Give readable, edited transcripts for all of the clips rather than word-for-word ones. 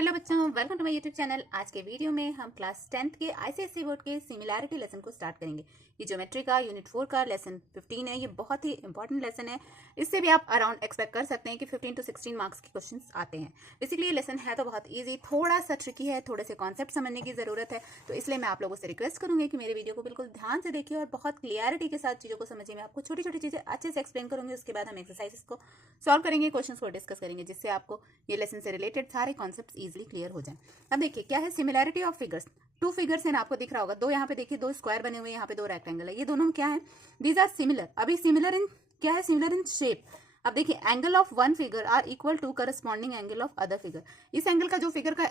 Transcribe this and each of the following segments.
Hello बच्चों, welcome to my YouTube channel. आज के वीडियो में हम क्लास 10th के आईसीएसई बोर्ड के सिमिलैरिटी लेसन को स्टार्ट करेंगे। ये ज्योमेट्री का यूनिट 4 का लेसन 15 है। ये बहुत ही इंपॉर्टेंट लेसन है। इससे भी आप अराउंड एक्सपेक्ट कर सकते हैं कि 15 to 16 मार्क्स के क्वेश्चंस आते हैं। बेसिकली ये लेसन है तो बहुत ईजी, थोड़ा सा ट्रिकी है, थोड़े से कॉन्सेप्ट समझने की जरूरत है। तो इसलिए मैं आप लोगों से रिक्वेस्ट करूंगी कि मेरे वीडियो को बिल्कुल ध्यान से देखिए और बहुत क्लियरिटी के साथ चीजों को समझिए। मैं आपको छोटी छोटी चीजें अच्छे से एक्सप्लेन करूंगी। उसके बाद हम एक्सरसाइजेस को सॉल्व करेंगे, क्वेश्चन को डिस्कस करेंगे, जिससे आपको ये लेसन से रिलेटेड सारे कॉन्सेप्ट इजिली क्लियर हो जाए। अब देखिए क्या है similarity of figures. Two figures है ना, आपको दिख रहा होगा। दो यहाँ पे देखिए, दो स्क्वायर बने हुए हैं, यहाँ पे दो रेक्टेंगल है। ये दोनों क्या है? These are similar. अभी सिमिलर इन क्या है? Similar in shape. अब देखिए angle of one figure are equal to corresponding angle of other figure. इस एंगल का जो फिगर का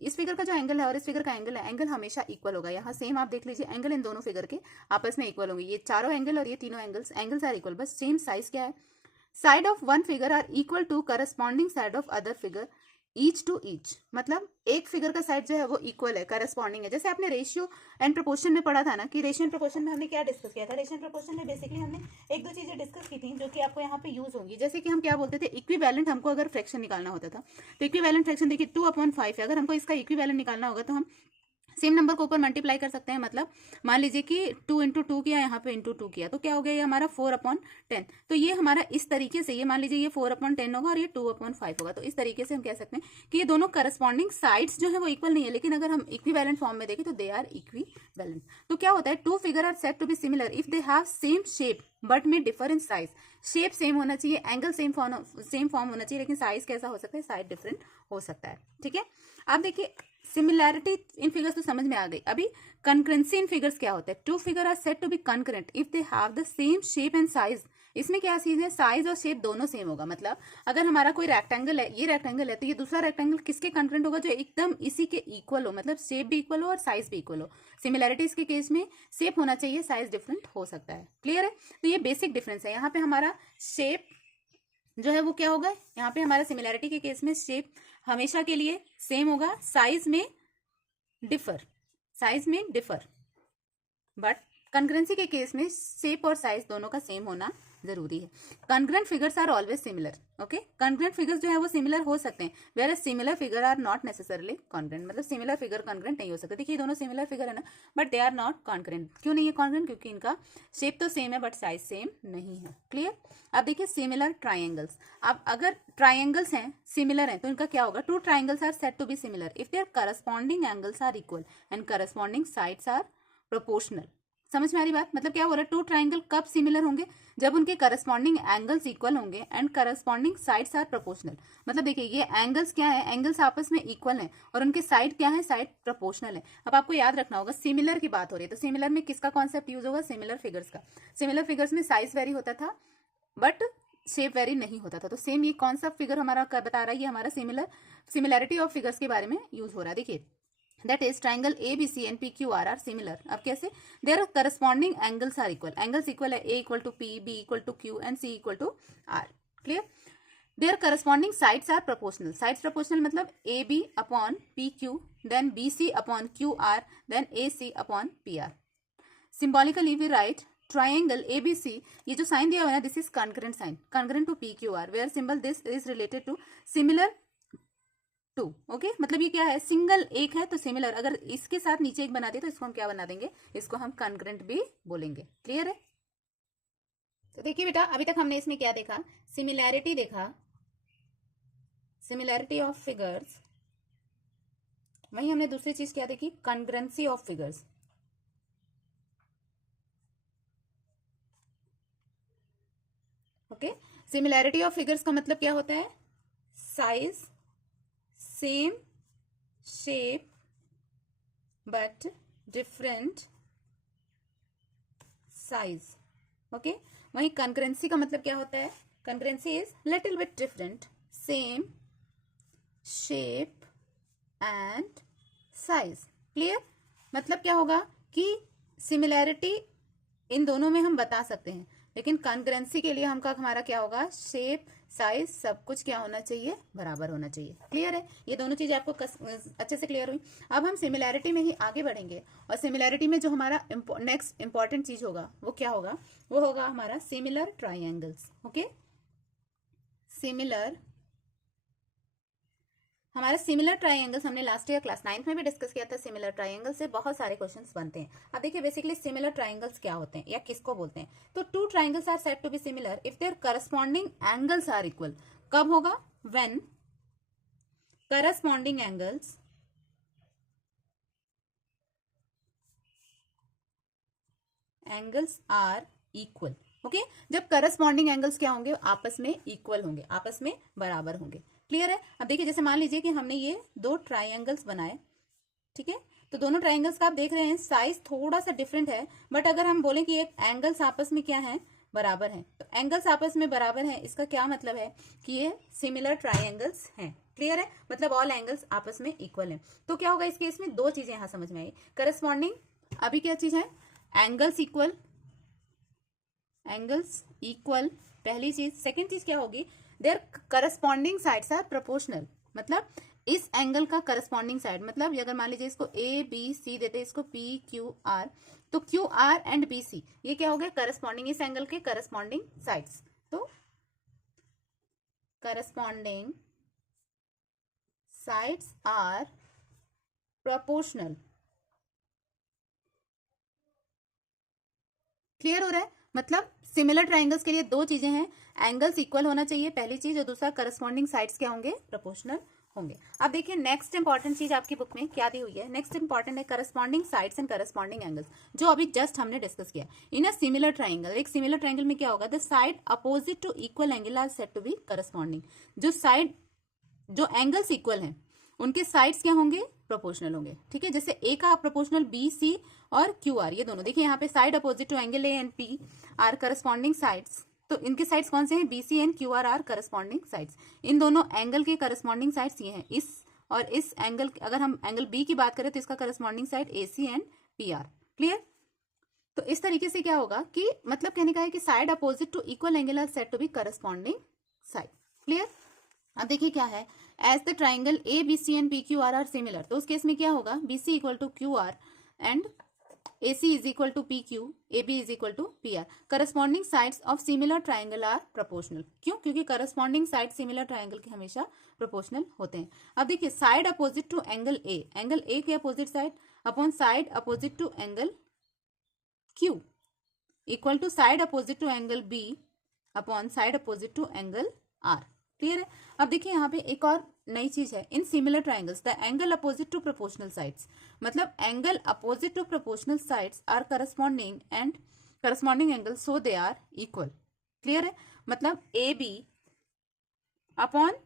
इस फिगर का जो एंगल है और इस फिगर का एंगल है, एंगल हमेशा इक्वल होगा। यहाँ सेम आप देख लीजिए, एंगल इन दोनों फिगर के आपस में इक्वल होंगे। ये चारों एंगल और ये तीनों एंगल्स आर इक्वल, बस सेम साइज क्या है? Side of one figure are equal to corresponding side of other figure each to each. मतलब एक फिगर का साइड जो है वो इक्वल है, करस्पॉन्डिंग है। जैसे आपने रेशियो एंड प्रोपोर्शन में पढ़ा था ना, कि रेशियो एंड प्रोपोर्शन में हमने क्या डिस्कस किया था? रेशियो एंड प्रोपोर्शन में बेसिकली हमने एक दो चीजें डिस्कस की थी जो कि आपको यहाँ पे यूज होंगी। जैसे कि हम क्या बोलते थे, इक्विवेलेंट हमको अगर फ्रैक्शन निकालना होता था, तो इक्विवेलेंट फ्रैक्शन देखिए 2/5 है। अगर हमको इसका इक्विवेलेंट निकालना होगा तो हम सेम नंबर को ऊपर मल्टीप्लाई कर सकते हैं। मतलब मान लीजिए कि 2 इंटू 2 किया, यहाँ पे इंटू 2 किया, तो क्या हो गया? ये हमारा 4/10। तो ये हमारा इस तरीके से, ये मान लीजिए ये 4/10 होगा और ये 2/5 होगा। तो इस तरीके से हम कह सकते हैं कि ये दोनों करस्पॉन्डिंग साइड्स जो है वो इक्वल नहीं है, लेकिन अगर हम इक्विवेलेंट फॉर्म में देखें तो दे आर इक्विवेलेंट। तो क्या होता है? Two figure are said to be similar if they have same shape but may differ in size. Shape same होना चाहिए, एंगल सेम फॉर्म होना चाहिए, लेकिन साइज कैसा हो सकता है? साइज डिफरेंट हो सकता है। ठीक है, अब देखिए सिमिलैरिटी इन फिगर्स तो समझ में आ गई। अभी कंकरेंसी इन फिगर्स क्या होता है? Two figure are said to be concurrent if they have the same shape and size. इसमें क्या चीज है? साइज और शेप दोनों सेम होगा। मतलब अगर हमारा कोई रेक्टेंगल है, ये रेक्टेंगल है, तो ये दूसरा रेक्टेंगल किसके कंकरेंट होगा? जो एकदम इसी के इक्वल हो, मतलब शेप भी इक्वल हो और साइज भी इक्वल हो। सिमिलैरिटीज के केस में शेप होना चाहिए, साइज डिफरेंट हो सकता है। क्लियर है? तो ये बेसिक डिफरेंस है। यहाँ पे हमारा शेप जो है वो क्या होगा? यहाँ पे हमारा सिमिलैरिटी के केस में शेप हमेशा के लिए सेम होगा, साइज में डिफर। बट कंकरेंसी के केस में शेप और साइज दोनों का सेम होना जरूरी है। Congruent figures are always similar. Okay, congruent figures जो है वो सिमिलर हो सकते हैं, where similar figure are not necessarily congruent. मतलब सिमिलर फिगर कॉन्ग्रुएंट नहीं हो सकते। देखिए दोनों सिमिलर फिगर है ना, but they are not congruent. क्यों नहीं है कॉन्ग्रुएंट? क्योंकि इनका शेप तो सेम है बट साइज सेम नहीं है। क्लियर? अब देखिए सिमिलर ट्राइंगल्स। अब अगर ट्राइंगल्स हैं, सिमिलर हैं, तो इनका क्या होगा? Two triangles are said to be similar if their corresponding angles are equal and corresponding sides are proportional. समझ में आ रही बात? मतलब क्या हो रहा है? टू ट्राइंगल कब सिमिलर होंगे? जब उनके करस्पॉन्डिंग एंगल्स इक्वल होंगे and corresponding sides are proportional. मतलब देखिए ये एंगल्स क्या है? एंगल्स आपस में इक्वल हैं और उनके साइड क्या है? साइड प्रोपोर्शनल है। अब आपको याद रखना होगा, सिमिलर की बात हो रही है तो सिमिलर में किसका कॉन्सेप्ट यूज होगा? सिमिलर फिगर्स का। सिमिलर फिगर्स में साइज वेरी होता था बट शेप वेरी नहीं होता था। तो सेम ये कौन सा फिगर हमारा बता रहा है? ये हमारा सिमिलैरिटी ऑफ फिगर्स के बारे में यूज हो रहा है। देखिए that is triangle ABC and PQR are similar। अब कैसे? their corresponding angles are equal। angles equal है, A equal to P, B equal to Q and C equal to R। clear? their corresponding sides are proportional। sides proportional मतलब AB upon PQ, then BC upon QR, then AC upon PR। symbolically we write triangle ABC। ये जो sign दिया हुआ है ना, this is concurrent sign, concurrent to PQR, where symbol this is related to similar to. Okay, मतलब ये क्या है? सिंगल एक है तो सिमिलर। अगर इसके साथ नीचे एक बना दे तो इसको हम क्या बना देंगे? इसको हम कॉन्करेंट भी बोलेंगे। क्लियर है? तो देखिए बेटा, अभी तक हमने इसमें क्या देखा? सिमिलैरिटी देखा, सिमिलैरिटी ऑफ फिगर्स। वहीं हमने दूसरी चीज क्या देखी? Congruency of figures. Okay, similarity of figures का मतलब क्या होता है? Size same, shape but different size. Okay, वहीं कॉन्करेंसी का मतलब क्या होता है? Concurrency is little bit different, same shape and size. Clear? मतलब क्या होगा कि सिमिलैरिटी इन दोनों में हम बता सकते हैं, लेकिन कॉन्करेंसी के लिए हमारा क्या होगा? शेप, साइज, सब कुछ क्या होना चाहिए? बराबर होना चाहिए। क्लियर है? ये दोनों चीजें आपको अच्छे से क्लियर हुई। अब हम सिमिलैरिटी में ही आगे बढ़ेंगे और सिमिलैरिटी में जो हमारा नेक्स्ट इंपॉर्टेंट चीज होगा वो क्या होगा? वो होगा हमारा सिमिलर ट्राइंगल्स। ओके, सिमिलर हमारे सिमिलर ट्राइंगल्स हमने लास्ट ईयर क्लास 9th में भी डिस्कस किया था। सिमिलर ट्राइंगल से बहुत सारे क्वेश्चंस बनते हैं। अब देखिए बेसिकली सिमिलर ट्राइंगल्स क्या होते हैं या किसको बोलते हैं। तो two triangles are said to be similar if their corresponding angles are equal. कब होगा? When corresponding angles are equal. Okay, जब करस्पॉन्डिंग एंगल्स क्या होंगे? आपस में इक्वल होंगे, आपस में बराबर होंगे। क्लियर है? अब देखिए जैसे मान लीजिए कि हमने ये दो ट्राइंगल्स बनाए, ठीक है, तो दोनों ट्राइंगल्स का आप देख रहे हैं साइज थोड़ा सा डिफरेंट है, बट अगर हम बोलें कि एक एंगल्स आपस में क्या है? बराबर हैं। तो एंगल्स आपस में बराबर हैं, इसका क्या मतलब है कि ये सिमिलर ट्राइंगल्स हैं। क्लियर है? मतलब ऑल एंगल्स आपस में इक्वल हैं। तो क्या होगा इस केस में? दो चीजें यहां समझ में आई। करस्पॉन्डिंग, अभी क्या चीज है? एंगल्स इक्वल, एंगल्स इक्वल, पहली चीज। सेकेंड चीज क्या होगी? Their corresponding sides are proportional. मतलब इस एंगल का करस्पॉन्डिंग साइड, मतलब अगर मान लीजिए इसको ए बी सी देते हैं, इसको पी क्यू आर, तो Q R and B C ये क्या हो गया? करस्पॉन्डिंग, इस एंगल के करस्पॉन्डिंग साइड्स। तो corresponding sides are proportional. Clear हो रहा है? मतलब सिमिलर ट्राइंगल्स के लिए दो चीजें हैं, एंगल्स इक्वल होना चाहिए पहली चीज, और दूसरा करस्पॉन्डिंग साइड्स क्या होंगे? प्रोपोर्शनल होंगे। अब देखिए नेक्स्ट इंपॉर्टेंट चीज आपकी बुक में क्या दी हुई है। नेक्स्ट इंपॉर्टेंट है corresponding sides and corresponding angles, जो अभी जस्ट हमने डिस्कस किया। इन अ सिमिलर ट्राइंगल, एक सिमिलर ट्राइंगल में क्या होगा? The side opposite to equal angle are said to be corresponding. जो साइड, जो एंगल्स इक्वल हैं उनके साइड्स क्या होंगे? प्रोपोर्शनल होंगे। ठीक है, जैसे ए का प्रोपोर्शनल बी सी और क्यू आर, ये दोनों देखिए यहाँ पे side opposite to angle A and P are corresponding sides. तो इनके साइड्स कौन से हैं? B C and Q are corresponding sides. इन दोनों एंगल के करस्पॉन्डिंग साइड्स ये हैं। इस और इस एंगल, अगर हम एंगल बी की बात करें तो इसका corresponding side A C and P R. Clear? तो इस तरीके से क्या होगा कि मतलब कहने का है कि side opposite to equal angle are said to be corresponding side. Clear? अब देखिए क्या है, as the triangle A B C and P Q R similar, तो उस केस में क्या होगा? B C equal to Q R and A C is equal to P Q, A B is equal to P are. Corresponding sides of similar triangle are proportional. क्यों? क्योंकि corresponding side similar triangle के हमेशा proportional होते हैं। अब देखिए side opposite to angle A, angle A के opposite side upon side opposite to angle Q equal to side opposite to angle B upon side opposite to angle R. Clear है? अब देखिए यहाँ पे एक और नई चीज है, in similar triangles the angle opposite to proportional sides, मतलब angle opposite to proportional sides are corresponding and corresponding angle so they are equal. Clear है? मतलब A B upon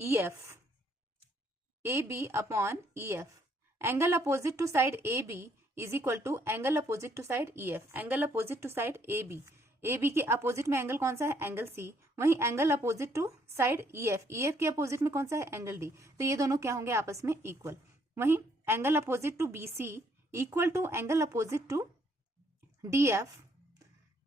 E F, A B upon E F, angle opposite to side A B is equal to angle opposite to side E F. Angle opposite to side A B के opposite में angle कौन सा है? Angle C. वहीं angle opposite to side E F के opposite में कौन सा है? Angle D. तो ये दोनों क्या होंगे? आपस में इक्वल। वहीं angle opposite to B C equal to angle opposite to D F,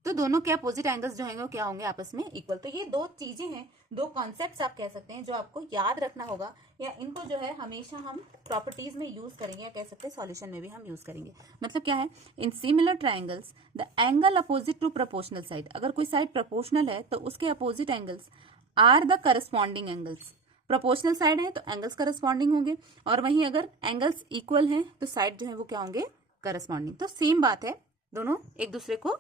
तो दोनों के अपोजिट एंगल्स जो होंगे वो क्या होंगे? आपस में इक्वल। तो ये दो चीजें हैं, दो कॉन्सेप्ट्स आप कह सकते हैं जो आपको याद रखना होगा, या इनको जो है हमेशा हम प्रॉपर्टीज में यूज करेंगे, या कह सकते हैं सॉल्यूशन में भी हम यूज करेंगे। मतलब क्या है? In similar triangles the angle opposite to proportional side, अगर कोई साइड प्रोपोर्शनल है तो उसके opposite angles are the corresponding angles. Proportional side है तो एंगल्स करस्पॉन्डिंग होंगे, और वहीं अगर एंगल्स इक्वल हैं तो साइड जो है वो क्या होंगे? करस्पॉन्डिंग। तो सेम बात है, दोनों एक दूसरे को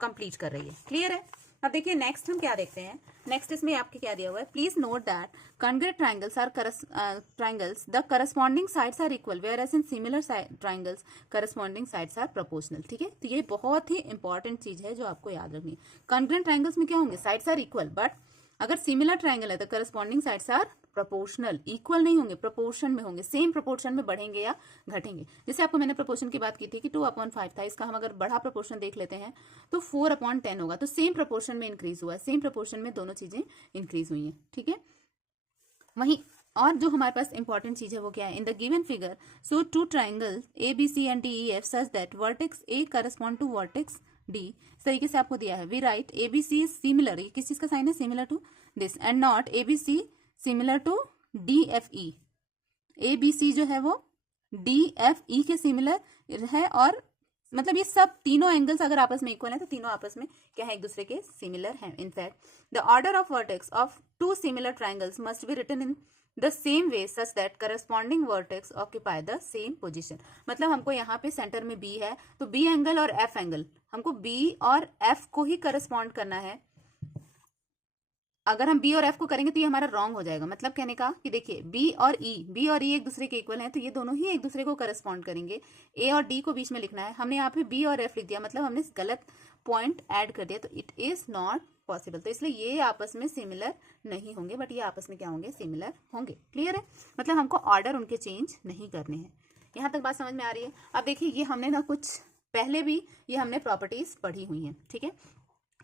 कंप्लीट कर रही है। क्लियर है? अब देखिए नेक्स्ट हम क्या देखते हैं। नेक्स्ट इसमें आपके क्या दिया हुआ है? Please note that congruent triangles are triangles the corresponding sides are equal whereas in similar triangles corresponding sides are proportional. ठीक है, तो ये बहुत ही इंपॉर्टेंट चीज है जो आपको याद रखनी है। कॉन्ग्रुएंट ट्राइंगल्स में क्या होंगे? साइड्स आर इक्वल, बट अगर सिमिलर ट्राइंगल है तो corresponding sides are proportional. Equal नहीं होंगे, प्रोपोर्शन में होंगे, सेम प्रोपोर्शन में बढ़ेंगे या घटेंगे। जैसे आपको मैंने प्रोपोर्शन की बात की थी कि 2/5 था, इसका हम अगर बड़ा प्रोपोर्शन देख लेते हैं तो 4/10 होगा। तो सेम प्रोपोर्शन में इंक्रीज हुआ है, सेम प्रोपोर्शन में दोनों चीजें इंक्रीज हुई हैं। ठीक है, वहीं और जो हमारे पास इंपॉर्टेंट चीज है वो क्या है? In the given figure so two triangle A B C and D E F such that vertex A correspond to vertex D. इस तरीके से आपको दिया है। We write A B C is similar, ये किस चीज का साइन है? Similar to this, and not A B C similar to D F E. A B C जो है वो डी एफ ई के सिमिलर है, और मतलब ये सब तीनों एंगल्स अगर आपस में इक्वल है तो तीनों आपस में क्या है? एक दूसरे के सिमिलर हैं। In fact the order of vertex of two similar triangles must be written in the same way such that corresponding vertex occupy the same position. मतलब हमको यहाँ पे सेंटर में बी है, तो बी एंगल और एफ एंगल, हमको बी और एफ को ही करस्पॉन्ड करना है। अगर हम बी और एफ को करेंगे तो ये हमारा रॉन्ग हो जाएगा। मतलब कहने का कि देखिए बी और ई एक दूसरे के इक्वल हैं, तो ये दोनों ही एक दूसरे को करस्पॉन्ड करेंगे। ए और डी को बीच में लिखना है, हमने यहाँ पे बी और एफ लिख दिया, मतलब हमने गलत पॉइंट ऐड कर दिया, तो इट इज नॉट पॉसिबल। तो इसलिए ये आपस में सिमिलर नहीं होंगे, बट ये आपस में क्या होंगे, सिमिलर होंगे। क्लियर है? मतलब हमको ऑर्डर उनके चेंज नहीं करने हैं। यहाँ तक बात समझ में आ रही है? अब देखिए ये हमने ना कुछ पहले भी ये हमने प्रॉपर्टीज पढ़ी हुई हैं, ठीक है।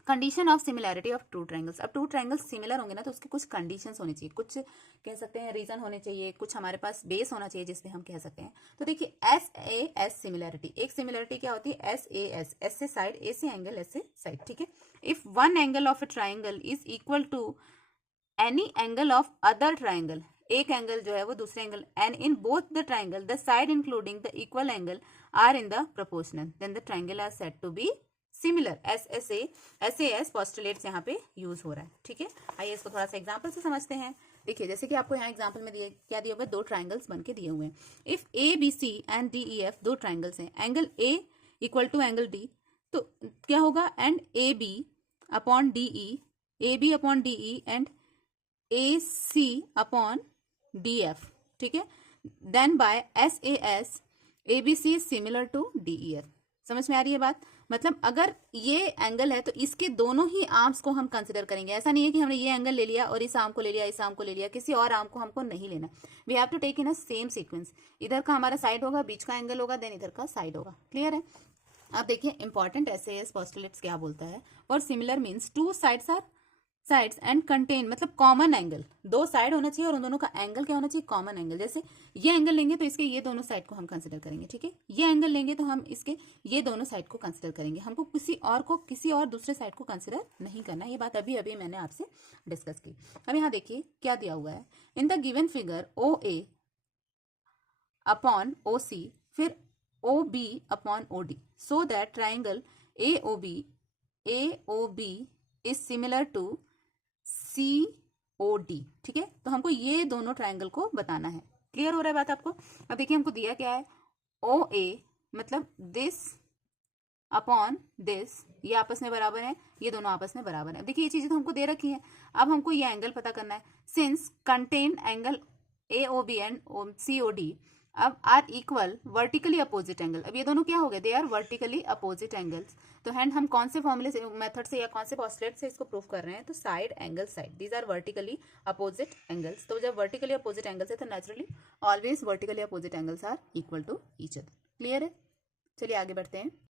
Condition of similarity of two triangles. अब टू ट्रायंगल्स सिमिलर होंगे ना, तो उसके कुछ कंडीशंस होने चाहिए, कुछ कह सकते हैं रीजन होने चाहिए, कुछ हमारे पास बेस होना चाहिए जिसपे हम कह सकते हैं। तो देखिए एस ए एस सिमिलैरिटी, एक सिमिलैरिटी क्या होती है, एस ए एस, एस से साइड, ए से एंगल, एस से साइड, ठीक है। If one angle of a triangle is equal to any angle of other triangle, एक एंगल जो है वो दूसरे angle, and in both the triangle the side including the equal angle are in the proportional, then the triangle are said to be similar. S postulates यहाँ पे use हो रहा है, ठीक है। आइए इसको थोड़ा सा एग्जांपल से समझते हैं। देखिए जैसे कि आपको यहाँ एग्जांपल में दिए क्या दिए हुए, दो ट्राइंगल्स बन के दिए हुए हैं। If A B C and D E F, दो ट्राइंगल्स हैं, angle A equal to angle D, तो क्या होगा, and A B upon D E, A B upon D E and A C upon D F, ठीक है। Then by S A B C is similar to D E F. समझ में आ रही है बात? मतलब अगर ये एंगल है तो इसके दोनों ही आर्म्स को हम कंसिडर करेंगे। ऐसा नहीं है कि हमने ये एंगल ले लिया और इस आर्म को ले लिया, इस आर्म को ले लिया, किसी और आर्म को हमको नहीं लेना। We have to take in a same sequence. इधर का हमारा साइड होगा, बीच का एंगल होगा, देन इधर का साइड होगा। क्लियर है? अब देखिए इंपॉर्टेंट एसएएस पोस्टुलेट्स क्या बोलता है। और similar means two sides are sides and contain, मतलब कॉमन एंगल, दो साइड होना चाहिए और उन दोनों का एंगल क्या होना चाहिए, कॉमन एंगल। जैसे ये एंगल लेंगे तो इसके ये दोनों साइड को हम कंसिडर करेंगे, ठीक है। ये एंगल लेंगे तो हम इसके ये दोनों साइड को कंसिडर करेंगे। हमको किसी और दूसरे साइड को कंसिडर नहीं करना। ये बात अभी अभी मैंने आपसे डिस्कस की। अब यहाँ देखिए क्या दिया हुआ है, in the given figure O A upon O C, फिर O B upon O D, so that triangle A O B is similar to COD, ठीक है। तो हमको ये दोनों ट्रायंगल को बताना है। क्लियर हो रहा है बात आपको? अब देखिए हमको दिया क्या है, OA मतलब दिस अपॉन दिस, ये आपस में बराबर है, ये दोनों आपस में बराबर है। देखिए ये चीजें तो हमको दे रखी है। अब हमको ये एंगल पता करना है। Since contain angle AOB and COD अब are equal vertically opposite angle. अब ये दोनों क्या हो गए, they are vertically opposite angles. तो हैंड हम कौन से फॉर्मूले से, मेथड से या कौन से पोस्टुलेट से इसको प्रूव कर रहे हैं, तो side angle side, these are vertically opposite angles. तो जब वर्टिकली अपोजिट एंगल्स है तो naturally always vertically opposite angles are equal to each other. Clear है? चलिए आगे बढ़ते हैं।